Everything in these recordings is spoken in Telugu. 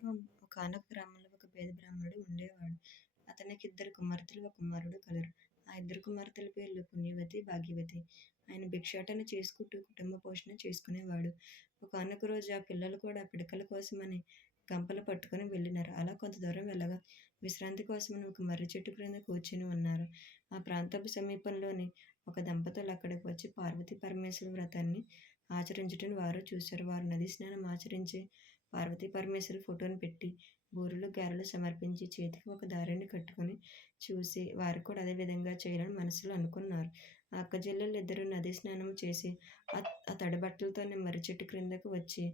పూర్వం ఒకానొక గ్రామంలో ఒక పేద బ్రాహ్మణుడు ఉండేవాడు. అతనికి ఇద్దరు కుమార్తెలు, ఒక కుమారుడు కలరు. ఆ ఇద్దరు కుమార్తెల పేర్లు పుణ్యవతి, భాగ్యవతి. ఆయన భిక్షాటన చేసుకుంటూ కుటుంబ పోషణ చేసుకునేవాడు. ఒకనొక రోజు ఆ పిల్లలు కూడా పిడకల కోసమని గంపలు పట్టుకుని వెళ్ళినారు. అలా కొంత దూరం వెళ్ళగా విశ్రాంతి కోసమని ఒక మర్రి చెట్టు క్రింద కూర్చుని ఉన్నారు. ఆ ప్రాంతపు సమీపంలోని ఒక దంపతులు అక్కడికి వచ్చి పార్వతీ పరమేశ్వర వ్రతాన్ని ఆచరించటం వారు చూశారు. వారు నది స్నానం ఆచరించి పార్వతీ పరమేశ్వరి ఫోటోను పెట్టి బూరెలు, గారెలు సమర్పించి చేతికి ఒక దారాన్ని కట్టుకుని చూసి వారు కూడా అదే విధంగా చేయాలని మనసులో అనుకున్నారు. ఆ ఇద్దరు నదీ స్నానం చేసి ఆ తడబట్టలతోనే మర్రి చెట్టు క్రిందకు వచ్చి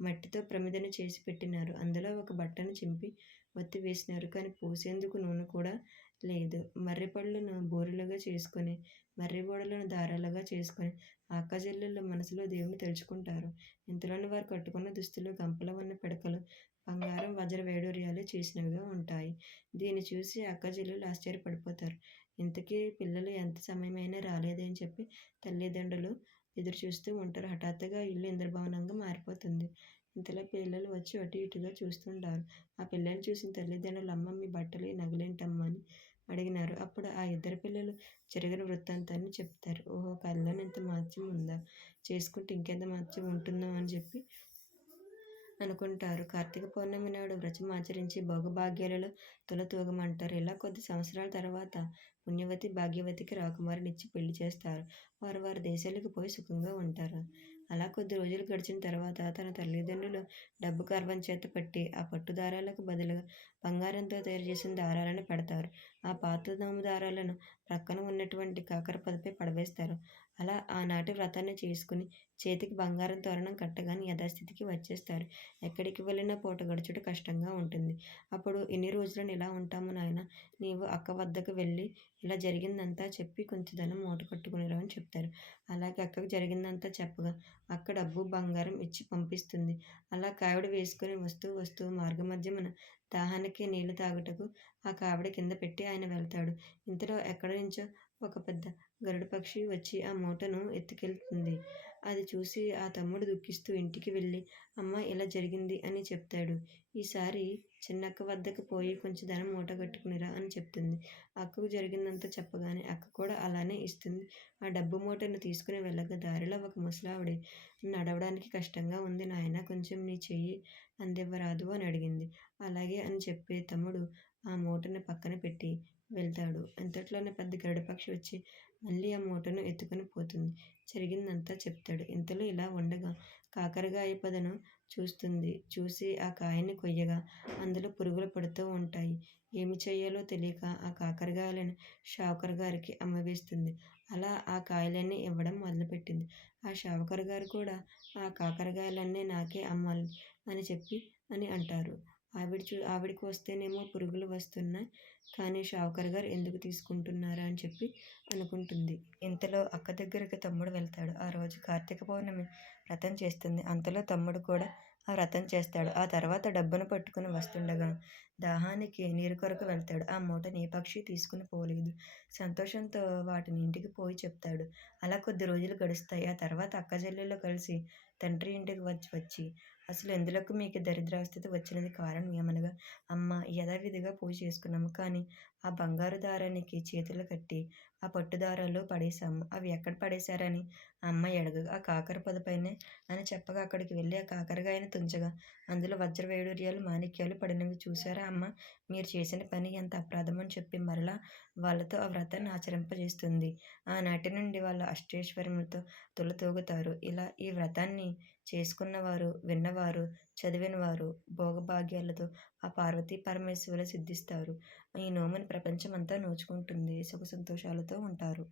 మట్టితో ప్రమిదను చేసి పెట్టినారు. అందులో ఒక బట్టను చింపి ఒత్తి వేసినారు. కానీ పోసేందుకు నూనె కూడా లేదు. మర్రి పళ్ళను బోరులుగా చేసుకొని మర్రి బోడలను దారాలుగా చేసుకొని ఆ మనసులో దేవుని తెలుసుకుంటారు ఇంతలోనే వారు కట్టుకున్న దుస్తులు, గంపలో ఉన్న పిడకలు బంగారం, వజ్ర వేడూర్యాలు చేసినవిగా ఉంటాయి. దీన్ని చూసి అక్కచెల్లెళ్ళు ఆశ్చర్యపడిపోతారు. ఇంతకీ పిల్లలు ఎంత సమయమైనా రాలేదని చెప్పి తల్లిదండ్రులు ఎదురుచూస్తూ ఉంటారు. హఠాత్తుగా ఇల్లు ఇంద్రభవనంగా మారిపోతుంది. ఇంతలో పిల్లలు వచ్చి అటు ఇటుగా చూస్తుంటారు. ఆ పిల్లల్ని చూసిన తల్లిదండ్రులు అమ్మ మీ బట్టలు, నగలేంటమ్మా అని అడిగినారు. అప్పుడు ఆ ఇద్దరు పిల్లలు జరిగిన వృత్తాంతాన్ని చెప్తారు. ఓహో కళ్ళలో ఇంత మహత్యం ఉందా! చేసుకుంటే ఇంకెంత మార్చం ఉంటుందో అని చెప్పి అనుకుంటారు. కార్తీక పౌర్ణమి నాడు వ్రతం ఆచరించి భోగభాగ్యాలలో తులతూగమంటారు. ఇలా కొద్ది సంవత్సరాల తర్వాత పుణ్యవతి, భాగ్యవతికి రాకుమారినిచ్చి పెళ్ళి చేస్తారు. వారు వారి దేశాలకు పోయి సుఖంగా ఉంటారు. అలా కొద్ది రోజులు గడిచిన తర్వాత తన తల్లిదండ్రులు డబ్బు గర్వం చేత పట్టి ఆ పట్టు దారాలకు బదులుగా బంగారంతో తయారు చేసిన దారాలను పెడతారు. ఆ పాత దారాలను ప్రక్కన ఉన్నటువంటి కాకర పదపై పడవేస్తారు. అలా ఆనాటి వ్రతాన్ని చేసుకుని చేతికి బంగారం తోరణం కట్టగానే యథాస్థితికి వచ్చేస్తారు. ఎక్కడికి వెళ్ళినా పూట గడుచుట కష్టంగా ఉంటుంది. అప్పుడు ఎన్ని రోజులను ఇలా ఉంటాము నాయన నీవు అక్క వద్దకు వెళ్ళి ఇలా జరిగిందంతా చెప్పి కొంత ధనం మూటకట్టుకునిరా అని చెప్తారు. అలాగే అక్కకు జరిగిందంతా చెప్పగా అక్క డబ్బు, బంగారం ఇచ్చి పంపిస్తుంది. అలా కావిడ వేసుకుని వస్తూ వస్తూ మార్గమధ్యమున దాహానికి నీళ్ళు తాగుటకు ఆ కావిడి కింద పెట్టి ఆయన వెళ్తాడు. ఇంతలో ఎక్కడి నుంచో ఒక పెద్ద గరుడ పక్షి వచ్చి ఆ మూటను ఎత్తుకెళ్తుంది. అది చూసి ఆ తమ్ముడు దుఃఖిస్తూ ఇంటికి వెళ్ళి అమ్మ ఇలా జరిగింది అని చెప్తాడు. ఈసారి చిన్నక్క వద్దకు పోయి కొంచెం ధనం మూట కట్టుకునిరా అని చెప్తుంది. అక్కకు జరిగిందంతా చెప్పగానే అక్క కూడా అలానే ఇస్తుంది. ఆ డబ్బు మూటను తీసుకుని వెళ్ళగా దారిలో ఒక ముసలావిడి నడవడానికి కష్టంగా ఉంది నాయన కొంచెం నీ చెయ్యి అందివ్వరాదు అని అడిగింది. అలాగే అని చెప్పే తమ్ముడు ఆ మూటను పక్కన పెట్టి వెళ్తాడు. అంతట్లోనే పెద్ద గరుడపక్షి వచ్చి మళ్ళీ ఆ మూటను ఎత్తుకుని పోతుంది. జరిగిందంతా చెప్తాడు. ఇంతలో ఇలా ఉండగా కాకరకాయ పొదను చూస్తుంది. చూసి ఆ కాయని కొయ్యగా అందులో పురుగులు పడుతూ ఉంటాయి. ఏమి చేయాలో తెలియక ఆ కాకరకాయలను షావుకర్ గారికి అమ్మవేస్తుంది. అలా ఆ కాయలన్నీ ఇవ్వడం మొదలుపెట్టింది. ఆ షావుకర్ గారు కూడా ఆ కాకరకాయలన్నీ నాకే అమ్మాలి అని చెప్పి అని అంటారు. ఆవిడ చూ ఆవిడకి వస్తేనేమో పురుగులు వస్తున్నాయి. కానీ షావుకర్ గారు ఎందుకు తీసుకుంటున్నారా అని చెప్పి అనుకుంటుంది. ఇంతలో అక్క దగ్గరికి తమ్ముడు వెళ్తాడు. ఆ రోజు కార్తీక పౌర్ణమి వ్రతం చేస్తుంది. అంతలో తమ్ముడు కూడా ఆ వ్రతం చేస్తాడు. ఆ తర్వాత డబ్బును పట్టుకుని వస్తుండగా దాహానికి నీరు కొరకు వెళ్తాడు. ఆ మూటని పక్షి తీసుకుని పోలేదు. సంతోషంతో వాటిని ఇంటికి పోయి చెప్తాడు. అలా కొద్ది రోజులు గడుస్తాయి. ఆ తర్వాత అక్కచెల్లెళ్ళు కలిసి తండ్రి ఇంటికి వచ్చి వచ్చి అసలు ఎందులకు మీకు దరిద్రావస్థత వచ్చినది కారణం ఏమనగా అమ్మ యథావిధిగా పూజ చేసుకున్నాము. కానీ ఆ బంగారు దారానికి చేతులు కట్టి ఆ పట్టు దారాలు పడేశాము. అవి ఎక్కడ పడేశారని ఆ ఎడగ ఆ కాకర పొదపైనే అని చెప్పగా అక్కడికి వెళ్ళి ఆ కాకరగాయని తుంచగా అందులో వజ్ర వేడూర్యాలు మాణిక్యాలు పడినవి. చూసారా అమ్మ మీరు చేసిన పని ఎంత అప్రాధమని చెప్పి మరలా వాళ్ళతో ఆ వ్రతాన్ని ఆచరింపజేస్తుంది. ఆనాటి నుండి వాళ్ళు అష్టేశ్వరములతో తులతూగుతారు. ఇలా ఈ వ్రతాన్ని చేసుకున్నవారు, విన్నవారు, చదివినవారు భోగభాగ్యాలతో ఆ పార్వతీ పరమేశ్వరులు సిద్ధిస్తారు. ఈ నోముని ప్రపంచమంతా నోచుకుంటుంది. సుఖ సంతోషాలతో ఉంటారు.